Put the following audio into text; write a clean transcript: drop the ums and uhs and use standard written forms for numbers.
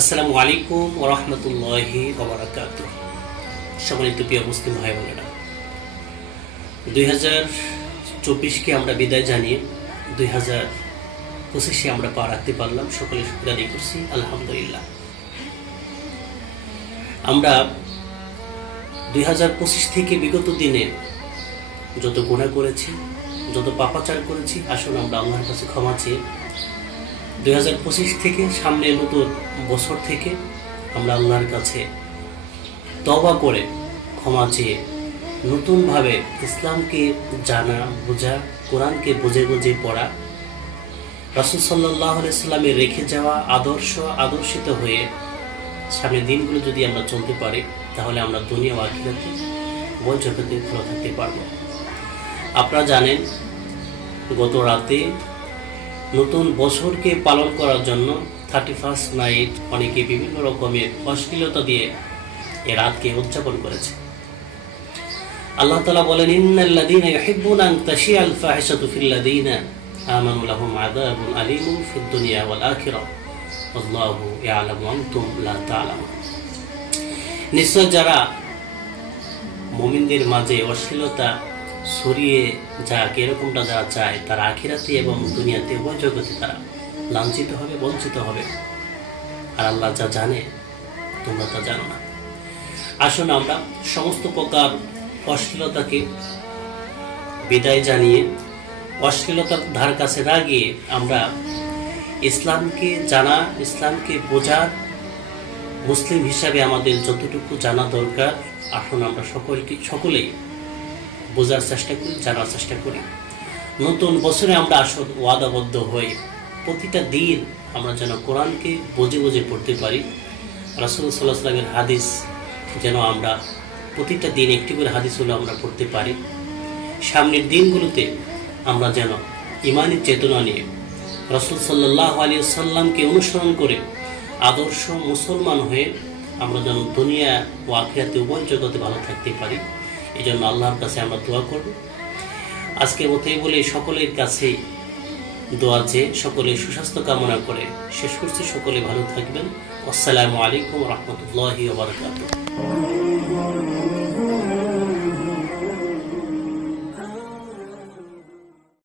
আসসালামু আলাইকুম ওয়া রাহমাতুল্লাহি ওয়া বারাকাতুহু। সম্মানিত প্রিয় মুসলিম ভাই বোনেরা, 2024কে আমরা বিদায় জানিয়ে 2025-এ আমরা পা রাখতে পারলাম। সকলে শুকরিয়া আদায় করছি, আলহামদুলিল্লাহ। আমরা 2025 থেকে বিগত দিনে যত গুনাহ করেছি, যত পাপাচার করেছি, আসলে আমরা আল্লাহর কাছে ক্ষমা চেয়ে 2025 থেকে সামনে নতুন বছর থেকে আমরা আল্লাহর কাছে তওবা করে ক্ষমা চেয়ে নতুনভাবে ইসলামকে জানা বোঝা, কোরআনকে বুঝে বুঝে পড়া, রাসূল সাল্লাল্লাহু আলাইহি সাল্লামের রেখে যাওয়া আদর্শিত হয়ে সামনের দিনগুলো যদি আমরা চলতে পারি, তাহলে আমরা দুনিয়া ও আখিরাতে উভয় জগতে ভালো থাকতে পারব। আপনারা জানেন, গত রাতে নতুন বছরকে পালন করার জন্য 31st নাইট অনেকে বিভিন্ন রকমের অশ্লীলতা দিয়ে এ রাতকে উদযাপন করেছে। আল্লাহ তাআলা বলেন, ইন্নাল্লাযীনা ইউহিব্বুনা আন তাশিআল ফাহিশাতু ফিল্লাযীনা আমানু লাহুম আযাবুন আলীমুন ফিদ দুনিয়া ওয়াল আখিরাহ আল্লাহু ইয়ালামু ওয়া আনতুম লা তা'লামুন। নিশ্চয় যারা মুমিনদের মাঝে অশ্লীলতা ছড়িয়ে যাক, এরকমটা যারা চায়, তারা আখিরাতে এবং দুনিয়াতে উভয় জগতে তারা লাঞ্ছিত হবে, বঞ্চিত হবে। আর আল্লাহ যা জানে, তোমরা তা জানো না। আসুন আমরা সমস্ত প্রকার অশ্লীলতাকে বিদায় জানিয়ে, অশ্লীলতার ধার কাছে না গিয়ে আমরা ইসলামকে জানা, ইসলামকে বোঝার, মুসলিম হিসাবে আমাদের যতটুকু জানা দরকার, আসুন আমরা সকলেই বোঝার চেষ্টা করি, জানার চেষ্টা করি। নতুন বছরে আমরা আসল ওয়াদাবদ্ধ হই, প্রতিটা দিন আমরা যেন কোরআনকে বুঝে বুঝে পড়তে পারি। রাসূল সাল্লাল্লাহু আলাইহি ওয়াসাল্লামের হাদিস যেন আমরা প্রতিটা দিন একটি করে হাদিস হলো আমরা পড়তে পারি। সামনের দিনগুলোতে আমরা যেন ঈমানের চেতনা নিয়ে রাসূল সাল্লাল্লাহু আলাইহি ওয়াসাল্লামকে অনুসরণ করে আদর্শ মুসলমান হয়ে আমরা যেন দুনিয়া ও আখিরাতে উভয় জগতে ভালো থাকতে পারি। এই জন্য আল্লাহর কাছে আমরা দোয়া করব। আজকের মতোই বলে সকলের কাছে দোয়া চেয়ে সকলের সুস্বাস্থ্য কামনা করে শেষ করছি। সকলে ভালো থাকবেন। আসসালামু আলাইকুম ওয়া রাহমাতুল্লাহি ওয়া বারাকাতুহু।